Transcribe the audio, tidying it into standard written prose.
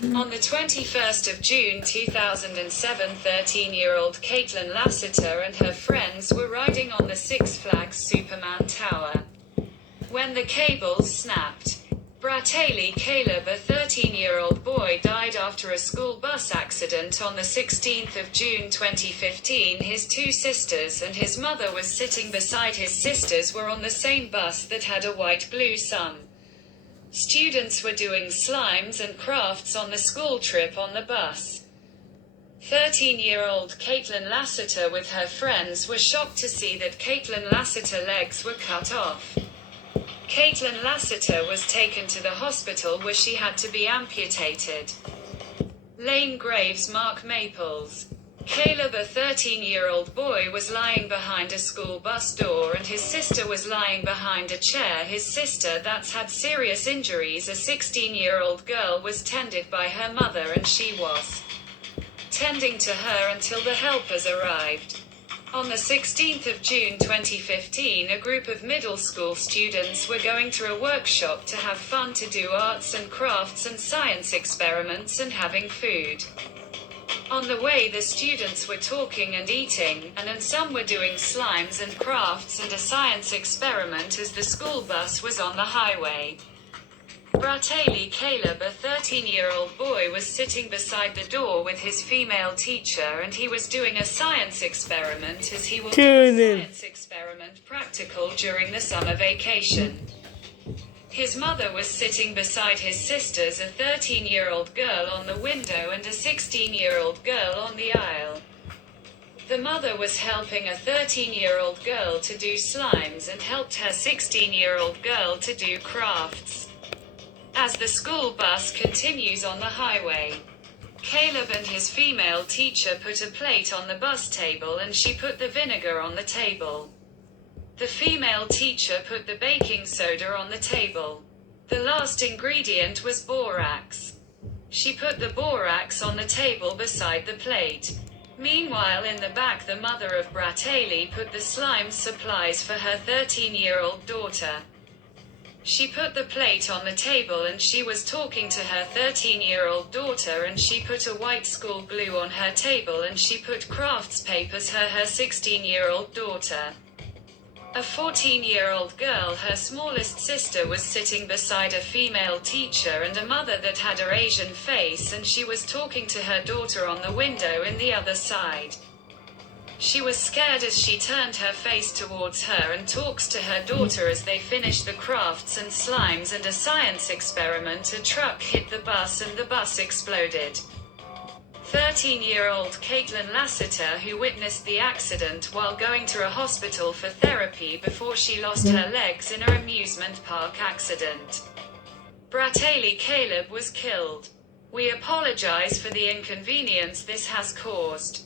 On the 21st of June 2007, 13-year-old Caitlin Lassiter and her friends were riding on the Six Flags Superman Tower when the cables snapped. Bratayley Caleb, a 13-year-old boy, died after a school bus accident on the 16th of June 2015. His two sisters and his mother was sitting beside his sisters were on the same bus that had a white-blue sun. Students were doing slimes and crafts on the school trip on the bus. 13-year-old Caitlin Lassiter with her friends were shocked to see that Caitlin Lassiter's legs were cut off. Caitlin Lassiter was taken to the hospital where she had to be amputated. Lane Graves, Mark Maples. Caleb, a 13-year-old boy, was lying behind a school bus door and his sister was lying behind a chair. His sister that's had serious injuries, a 16-year-old girl, was tended by her mother and she was tending to her until the helpers arrived. On the 16th of June 2015, a group of middle school students were going to a workshop to have fun, to do arts and crafts and science experiments and having food. On the way, the students were talking and eating, and some were doing slimes and crafts and a science experiment as the school bus was on the highway. Bratayley Caleb, a 13-year-old boy, was sitting beside the door with his female teacher and he was doing a science experiment as he will do a science experiment practical during the summer vacation. His mother was sitting beside his sisters, a 13-year-old girl on the window and a 16-year-old girl on the aisle. The mother was helping a 13-year-old girl to do slimes and helped her 16-year-old girl to do crafts. As the school bus continues on the highway, Caleb and his female teacher put a plate on the bus table and she put the vinegar on the table. The female teacher put the baking soda on the table. The last ingredient was borax. She put the borax on the table beside the plate. Meanwhile, in the back, the mother of Bratayley put the slime supplies for her 13-year-old daughter. She put the plate on the table and she was talking to her 13-year-old daughter and she put a white school glue on her table and she put crafts papers her 16-year-old daughter. A 14-year-old girl, her smallest sister, was sitting beside a female teacher and a mother that had her Asian face and she was talking to her daughter on the window in the other side. She was scared as she turned her face towards her and talks to her daughter as they finish the crafts and slimes and a science experiment. A truck hit the bus and the bus exploded. 13-year-old Caitlin Lassiter, who witnessed the accident while going to a hospital for therapy before she lost her legs in an amusement park accident. Bratayley Caleb was killed. We apologize for the inconvenience this has caused.